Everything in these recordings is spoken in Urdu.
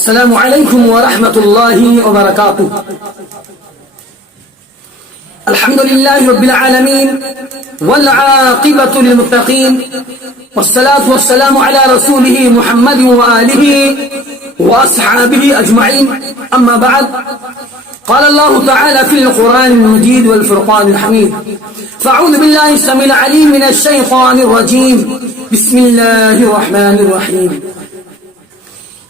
السلام علیکم ورحمۃ اللہ وبرکاتہ. الحمد للہ رب العالمین والعاقبۃ للمتقین والصلاة والسلام على رسوله محمد وآلہ واصحابہ اجمعین. اما بعد، قال الله تعالى في القرآن المجيد والفرقان الحميد: فاعوذ بالله السميع العليم من الشيطان الرجيم. بسم الله الرحمن الرحيم.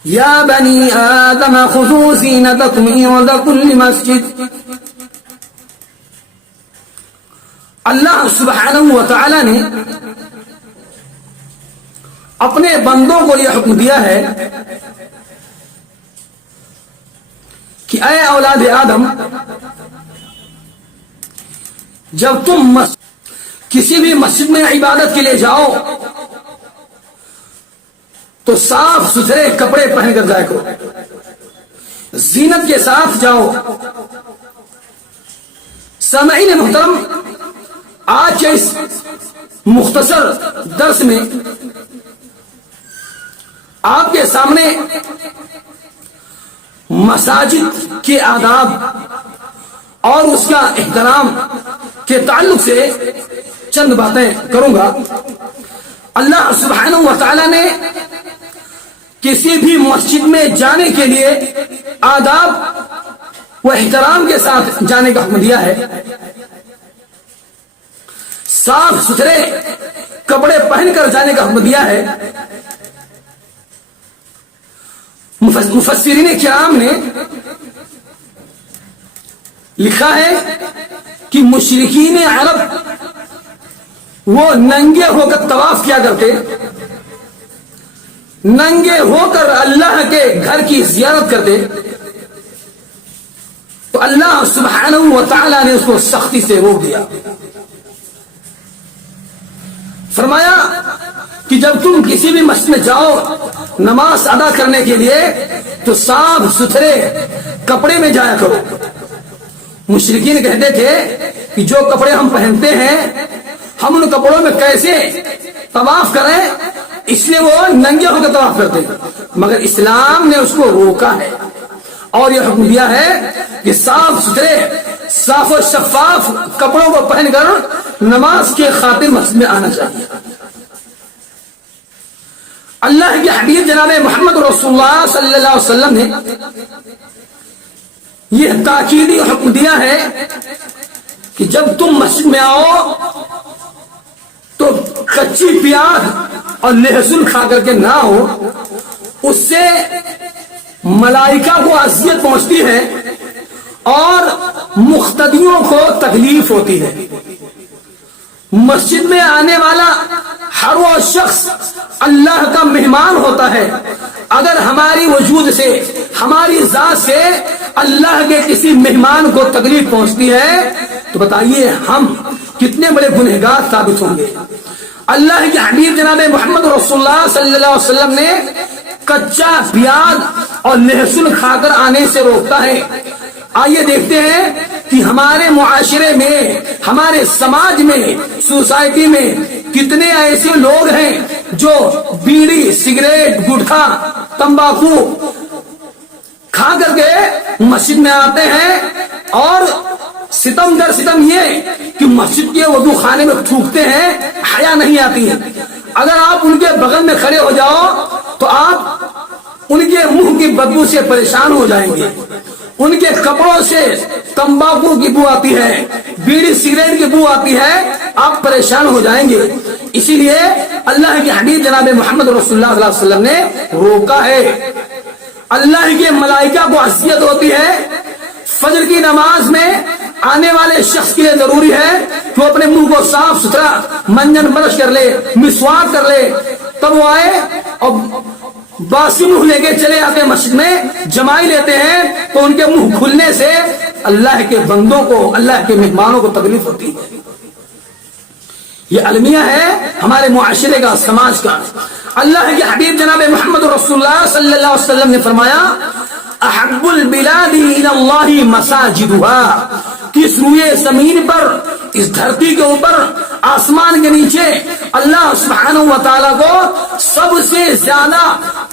يا بني آدم خذوا زينتكم عند كل مسجد. اللہ سبحانہ و تعالی نے اپنے بندوں کو یہ حکم دیا ہے کہ اے اولاد آدم، جب تم کسی بھی مسجد میں عبادت کے لیے جاؤ تو صاف ستھرے کپڑے پہن کر جایا کرو، زینت کے ساتھ جاؤ. سامعین محترم، آج کے اس مختصر درس میں آپ کے سامنے مساجد کے آداب اور اس کا احترام کے تعلق سے چند باتیں کروں گا. اللہ سبحانہ و تعالی نے کسی بھی مسجد میں جانے کے لیے آداب و احترام کے ساتھ جانے کا حکم دیا ہے. صاف ستھرے کپڑے پہن کر جانے کا حکم دیا ہے. مفسرین کرام نے لکھا ہے کہ مشرکین عرب وہ ننگے ہو کر طواف کیا کرتے، ننگے ہو کر اللہ کے گھر کی زیارت کرتے، تو اللہ سبحانہ و تعالی نے اس کو سختی سے روک دیا. فرمایا کہ جب تم کسی بھی مسجد میں جاؤ نماز ادا کرنے کے لیے تو صاف ستھرے کپڑے میں جایا کرو. مشرکین کہتے تھے کہ جو کپڑے ہم پہنتے ہیں ہم ان کپڑوں میں کیسے طواف کریں، اس لیے وہ ننگے ہو کر طواف کرتے ہیں. مگر اسلام نے اس کو روکا ہے اور یہ حکم دیا ہے کہ صاف ستھرے صاف و شفاف کپڑوں کو پہن کر نماز کے خاطر مسجد میں آنا چاہیے. اللہ کے حبیب جناب محمد رسول اللہ صلی اللہ علیہ وسلم نے یہ تاکیدی حکم دیا ہے کہ جب تم مسجد میں آؤ تو کچی پیاز اور لہسن کھا کر کے نہ ہو، اس سے ملائکہ کو اذیت پہنچتی ہے اور مقتدیوں کو تکلیف ہوتی ہے. مسجد میں آنے والا ہر وہ شخص اللہ کا مہمان ہوتا ہے. اگر ہماری وجود سے، ہماری ذات سے اللہ کے کسی مہمان کو تکلیف پہنچتی ہے تو بتائیے ہم کتنے بڑے گنہگار ثابت ہوں گے. اللہ کے حبیب جناب محمد رسول اللہ صلی اللہ علیہ وسلم نے کچا پیاز اور لہسن کھا کر آنے سے روکتا ہے. آئیے دیکھتے ہیں کہ ہمارے معاشرے میں، ہمارے سماج میں، سوسائٹی میں کتنے ایسے لوگ ہیں جو بیڑی، سگریٹ، گٹکا، تمباکو کھا کر کے مسجد میں آتے ہیں اور ستم در ستم یہ کہ مسجد کے وضو خانے میں تھوکتے ہیں، حیا نہیں آتی ہے. اگر آپ ان کے بغل میں کھڑے ہو جاؤ تو آپ ان کے منہ کی بدبو سے پریشان ہو جائیں گے. ان کے کپڑوں سے تمباکو کی بو آتی ہے، بیڑی سگریٹ کی بو آتی ہے، آپ پریشان ہو جائیں گے. اسی لیے اللہ کے حبیب جناب محمد رسول اللہ صلی اللہ علیہ وسلم نے روکا ہے. اللہ کے ملائکہ کو اذیت ہوتی ہے. فجر کی نماز میں آنے والے شخص کے لیے ضروری ہے کہ وہ اپنے منہ کو صاف ستھرا منجن برش کر لے، مسواک کر لے، تب وہ آئے. اور باسی منہ لے کے چلے آتے مسجد میں جمائی لیتے ہیں تو ان کے منہ کھلنے سے اللہ کے بندوں کو، اللہ کے مہمانوں کو تکلیف ہوتی ہے. یہ المیہ ہے ہمارے معاشرے کا، سماج کا. اللہ کے حبیب جناب محمد رسول اللہ صلی اللہ علیہ وسلم نے فرمایا: احب البلاد الى اللہ مساجدها. کس روئے زمین پر، اس دھرتی کے اوپر، آسمان کے نیچے اللہ سبحانہ و تعالیٰ کو سب سے زیادہ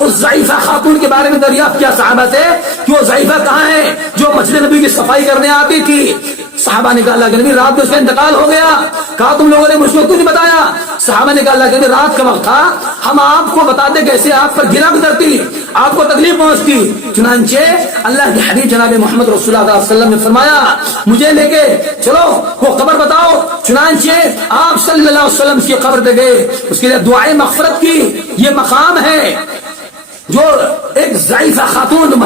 اس ضعیفہ خاتون کے بارے میں دریافت کیا صحابہ سے کہ وہ ضعیفہ کہاں ہے جو مسجد نبی کی صفائی کرنے آتی تھی. صحابہ نے کہا اللہ کے نبی رات میں اس کا انتقال ہو گیا. کہا تم لوگوں نے مجھ کو کچھ نہیں بتایا. صحابہ نے کہا اللہ کے نبی رات کا وقت تھا, ہم آپ کو بتاتے کیسے آپ پر گرا گزرتی, آپ کو تکلیف پہنچتی. چنانچہ اللہ کے حبیب جناب محمد رسول اللہ صلی اللہ علیہ وسلم نے فرمایا مجھے لے کے چلو وہ قبر بتاؤ. چنانچہ آپ صلی اللہ علیہ وسلم کی قبر پہ گئے, اس کے لیے دعائیں مغفرت کی. یہ مقام ہے جو ایک ضعیفہ خاتون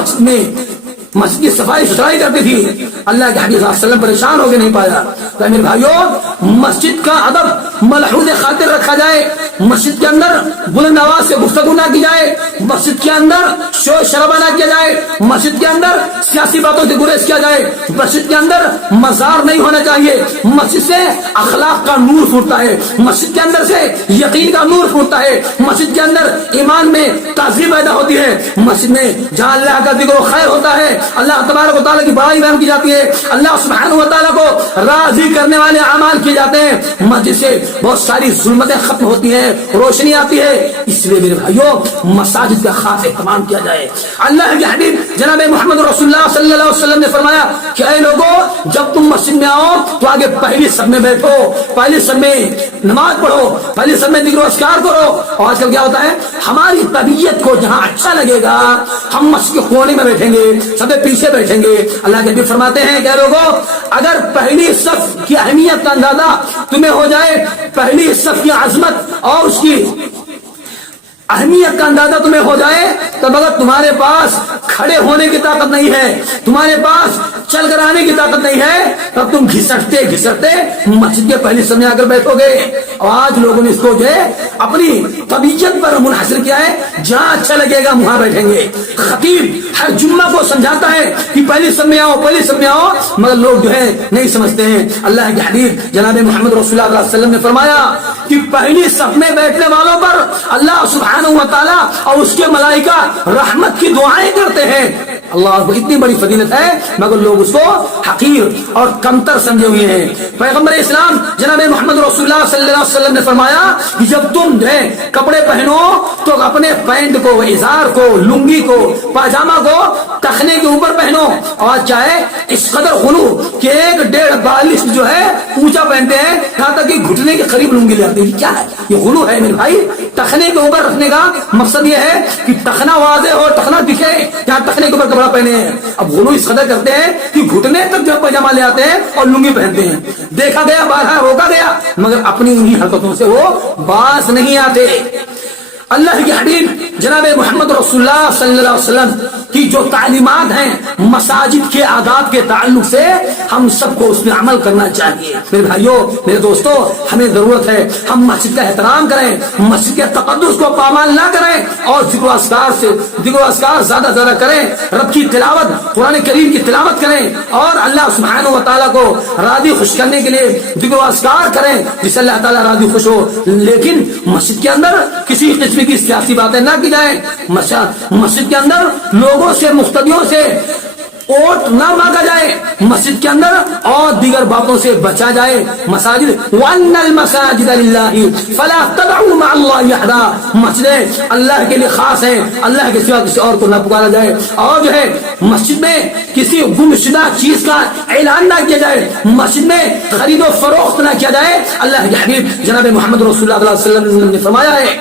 مسجد کی صفائی ستھرائی کرتی تھی. اللہ کے حبیب صلی اللہ علیہ وسلم پریشان ہو کے نہیں پایا. تو میرے بھائیوں, مسجد کا ادب ملحوظ خاطر رکھا جائے. مسجد کے اندر بلند آواز سے گفتگو نہ کی جائے. مسجد کے اندر شور شرابہ نہ کیا جائے. مسجد کے اندر سیاسی باتوں سے گریز کیا جائے. مسجد کے اندر مزار نہیں ہونا چاہیے. مسجد سے اخلاق کا نور پھوٹتا ہے. مسجد کے اندر سے یقین کا نور پھوٹتا ہے. مسجد کے اندر ایمان میں تازگی پیدا ہوتی ہے. مسجد میں جہاں اللہ کا ذکر و خیر ہوتا ہے, اللہ تبارک و تعالیٰ کی بڑائی بیان کی جاتی ہے, اللہ سبحانہ و تعالیٰ کو راضی کرنے والے اعمال کیے جاتے ہیں, مسجد سے بہت ساری ظلمتیں ختم ہوتی ہیں, روشنی آتی ہے. اس لیے میرے بھائیوں مساجد کا خاص اہتمام کیا جائے. اللہ کے حبیب جناب محمد رسول اللہ صلی اللہ علیہ وسلم نے فرمایا کہ اے لوگوں جب تم مسجد میں آؤ تو آگے پہلی صف میں بیٹھو, پہلی صف میں نماز پڑھو, پہلی صف میں ذکر و اذکار کرو. اور آج کل کیا ہوتا ہے, ہماری طبیعت کو جہاں اچھا لگے گا ہم مسجد کے کونے میں بیٹھیں گے, سب پیچھے بیٹھیں گے. اللہ کے نبی فرماتے ہیں کہ لوگوں اگر پہلی صف کی اہمیت کا اندازہ تمہیں ہو جائے, پہلی صف کی عظمت اور اس کی اہمیت کا اندازہ تمہیں ہو جائے, تب اگر تمہارے پاس کھڑے ہونے کی طاقت نہیں ہے, تمہارے پاس چل کر آنے کی طاقت نہیں ہے, تب تم گھسٹتے گھسٹتے مسجد کے پہلے سامنے آ کر بیٹھو گے. اور آج لوگوں نے اس کو جو ہے اپنی طبیعت پر منحصر کیا ہے, جہاں اچھا لگے گا وہاں بیٹھیں گے. خطیب ہر جمعہ کو سمجھاتا ہے کہ پہلی صف میں آؤ, پہلی صف میں آؤ, مگر لوگ جو ہے نہیں سمجھتے ہیں. اللہ کے حبیب جناب محمد رسول اللہ صلی اللہ علیہ وسلم نے فرمایا کہ پہلی صف میں بیٹھنے والوں پر اللہ سبحانہ و تعالیٰ اور اس کے ملائکہ رحمت کی دعائیں کرتے ہیں. اللہ اتنی بڑی فضیلت ہے مگر لوگ اس کو حقیر اور کمتر سمجھے ہوئے ہیں. پیغمبر اسلام جناب محمد رسول اللہ صلی اللہ علیہ وسلم نے فرمایا کہ جب تم جو ہے کپڑے پہنو تو اپنے پینٹ کو, ازار کو, لنگی کو, پاجامہ کو ٹخنے کے اوپر پہنو. اور چاہے اس قدر غلو کہ 1.5 جو ہے اونچا پہنتے ہیں, یہاں تک کہ گھٹنے کے قریب لنگی لے آتے ہیں. کیا ہے یہ غلو ہے میرے بھائی. ٹخنے کے اوپر رکھنے کا مقصد یہ ہے کہ ٹخنا واضح ہو, ٹخنا دکھے, یہاں ٹخنے کے اوپر کپڑا پہنے ہیں. اب غلو اس قدر کرتے ہیں کہ گھٹنے تک جو پاجامہ لے آتے ہیں اور لنگی پہنتے ہیں. دیکھا گیا, بارہا روکا گیا, مگر اپنی انہی حرکتوں سے وہ باز نہیں آتے. اللہ کے حبیب جناب محمد رسول اللہ صلی اللہ علیہ وسلم کی جو تعلیمات ہیں مساجد کے آداب کے تعلق سے, ہم سب کو اس میں عمل کرنا چاہیے. میرے بھائیوں, میرے دوستوں, ہمیں ضرورت ہے ہم مسجد کا احترام کریں, مسجد کے تقدس کو پامال نہ کریں, اور ذکر و اذکار زیادہ زیادہ کریں. رب کی تلاوت, قرآن کریم کی تلاوت کریں, اور اللہ سبحانہ و تعالیٰ کو راضی خوش کرنے کے لیے ذکر و اذکار کریں جس سے اللہ تعالیٰ راضی خوش ہو. لیکن مسجد کے اندر کسی قسم کی سیاسی باتیں نہ کی جائیں. مسجد کے اندر لوگوں سے, مقتدیوں سے ووٹ نہ مانگا جائے. مسجد کے اندر اور دیگر باتوں سے بچا جائے. مساجد وَأَنَّ الْمَسَاجِدَ لِلَّهِ فَلَا تَدْعُوا مَعَ اللَّهِ أَحَدًا, مسجدیں اللہ کے لیے خاص ہیں, اللہ کے سوا کسی اور کو نہ پکارا جائے. اور جو ہے مسجد میں کسی گمشدہ چیز کا اعلان نہ کیا جائے, مسجد میں خرید و فروخت نہ کیا جائے. اللہ کے حبیب جناب محمد رسول اللہ صلی اللہ علیہ وسلم نے فرمایا ہے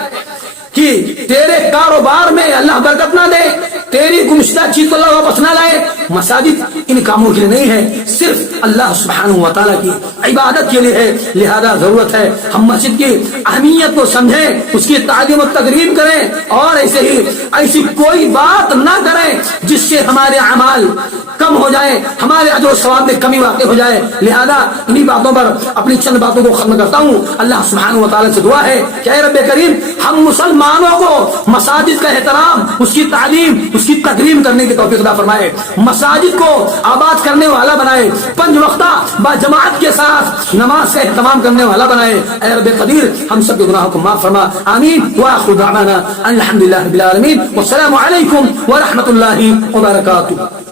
کہ تیرے کاروبار میں اللہ برکت نہ دے, تیری گمشدہ چیز کو اللہ واپس نہ لائے. مساجد ان کاموں کے لیے نہیں ہے, صرف اللہ سبحانہ و تعالیٰ کی عبادت کے لیے ہے. لہذا ضرورت ہے ہم مسجد کی اہمیت کو سمجھیں, اس کی تعظیم و تکریم کریں, اور ایسی کوئی بات نہ کریں جس سے ہمارے اعمال کم ہو جائے, ہمارے اجر و ثواب میں کمی واقع ہو جائے. لہذا انہی باتوں پر اپنی چند باتوں کو ختم کرتا ہوں. اللہ سبحانہ و تعالیٰ سے دعا ہے کہ اے رب کریم ہم مسلمانوں کو مساجد کا احترام, اس کی تعلیم, اس کی تکریم کرنے کی توفیق عطا فرمائے. مساجد کو آباد کرنے والا بنائے, 5 وقتہ با جماعت کے ساتھ نماز کا اہتمام کرنے والا بنائے. اے رب قدیر ہم سب کے گناہوں کو معاف فرما. آمین. وآخر دعوانا الحمدللہ رب العالمین, والسلام علیکم ورحمۃ اللہ وبرکاتہ.